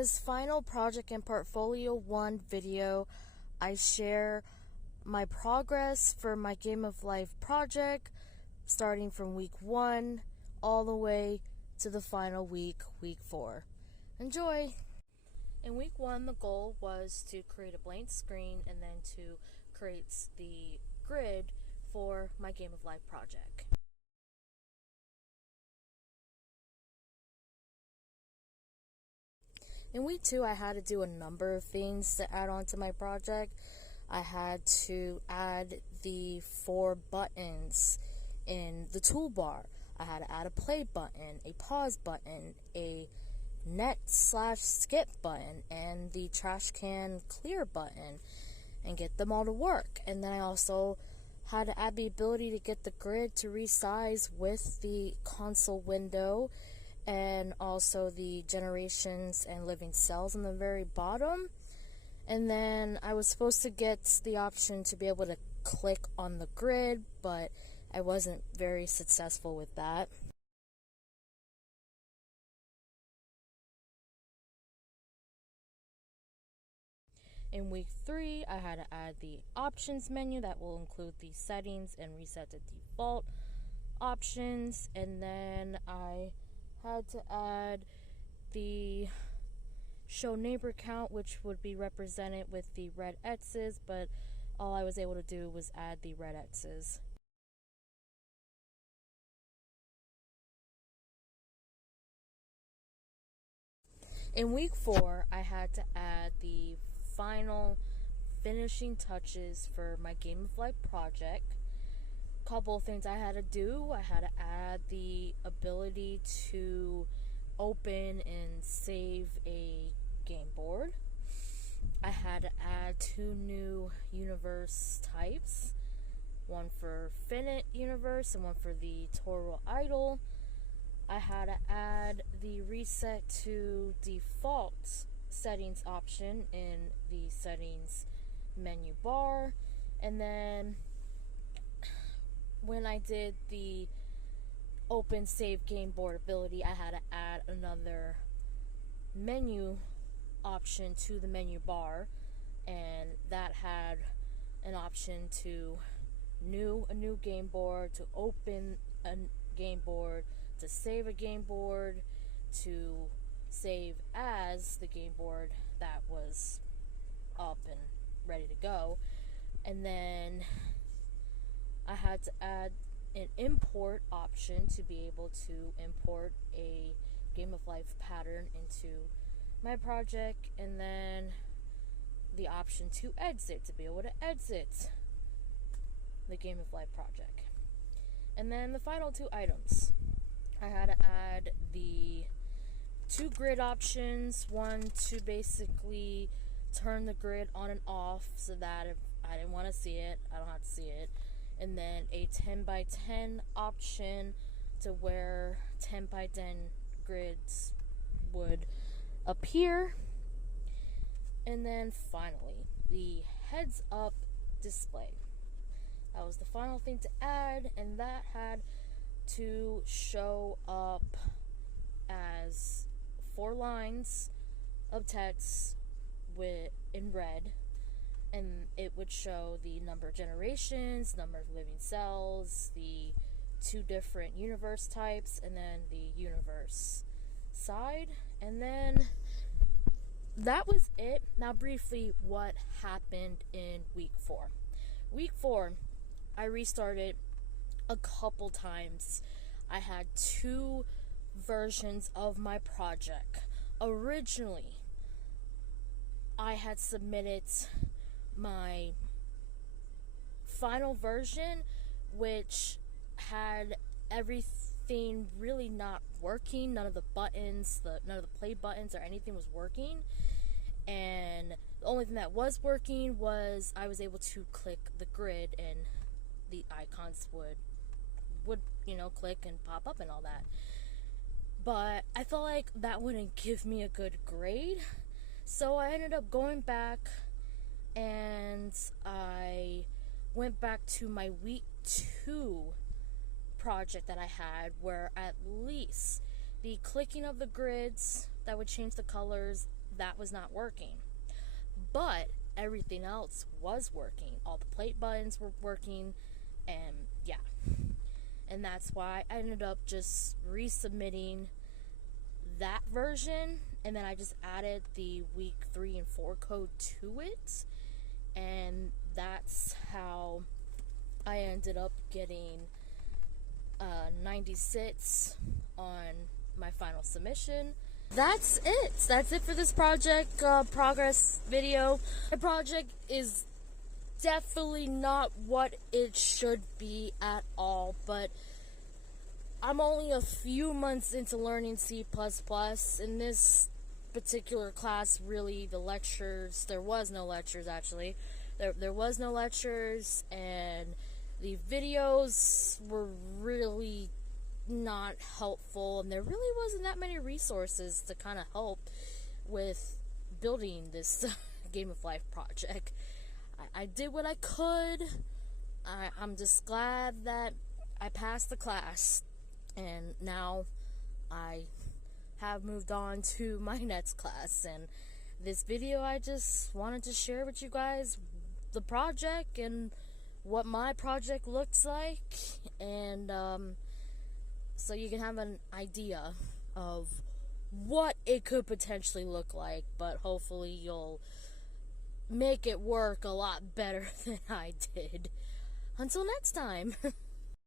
this final project and portfolio 1 video, I share my progress for my Game of Life project, starting from week 1 all the way to the final week, week 4. Enjoy! In week 1, the goal was to create a blank screen and then to create the grid for my Game of Life project. In week 2, I had to do a number of things to add on to my project. I had to add the 4 buttons in the toolbar. I had to add a play button, a pause button, a net/skip button, and the trash can clear button, and get them all to work. And then I also had to add the ability to get the grid to resize with the console window, and also the generations and living cells on the very bottom. And then I was supposed to get the option to be able to click on the grid, but I wasn't very successful with that. In week 3, I had to add the options menu that will include the settings and reset the default options. And then I had to add the show neighbor count, which would be represented with the red X's, but all I was able to do was add the red X's. In week 4, I had to add the final finishing touches for my Game of Life project. Couple of things I had to do. I had to add the ability to open and save a game board. I had to add 2 new universe types, one for Finite Universe and one for the Toro Idol. I had to add the reset to default settings option in the settings menu bar. And then when I did the open save game board ability, I had to add another menu option to the menu bar, and that had an option to a new game board, to open a game board, to save a game board, to save as the game board that was up and ready to go. And then I had to add an import option to be able to import a Game of Life pattern into my project, and then the option to exit, to be able to exit the Game of Life project. And then the final 2 items, I had to add the 2 grid options, one to basically turn the grid on and off so that if I didn't want to see it, I don't have to see it, and then a 10 by 10 option to where 10 by 10 grids would appear. And then finally, the heads up display. That was the final thing to add, and that had to show up as 4 lines of text in red, and it would show the number of generations, number of living cells, the 2 different universe types, and then the universe side. And then that was it. Now briefly, what happened in week 4. Week 4, I restarted a couple times. I had 2 versions of my project. Originally, I had submitted my final version, which had everything really not working. None of the buttons, none of the play buttons or anything was working. And the only thing that was working was I was able to click the grid and the icons would click and pop up and all that. But I felt like that wouldn't give me a good grade. So I ended up going back, and I went back to my week 2 project that I had, where at least the clicking of the grids that would change the colors, that was not working. But everything else was working. All the plate buttons were working, and yeah. And that's why I ended up just resubmitting that version, and then I just added the week 3 and 4 code to it, and that's how I ended up getting 96 on my final submission. That's it. That's it for this project progress video. The project is definitely not what it should be at all, but I'm only a few months into learning C++. In this particular class, really, the lectures, there was no lectures actually. There was no lectures, and the videos were really not helpful, and there really wasn't that many resources to kind of help with building this Game of Life project. I did what I could. I'm just glad that I passed the class, and now I have moved on to my next class. And this video, I just wanted to share with you guys the project and what my project looks like, and so you can have an idea of what it could potentially look like, but hopefully you'll make it work a lot better than I did. Until next time.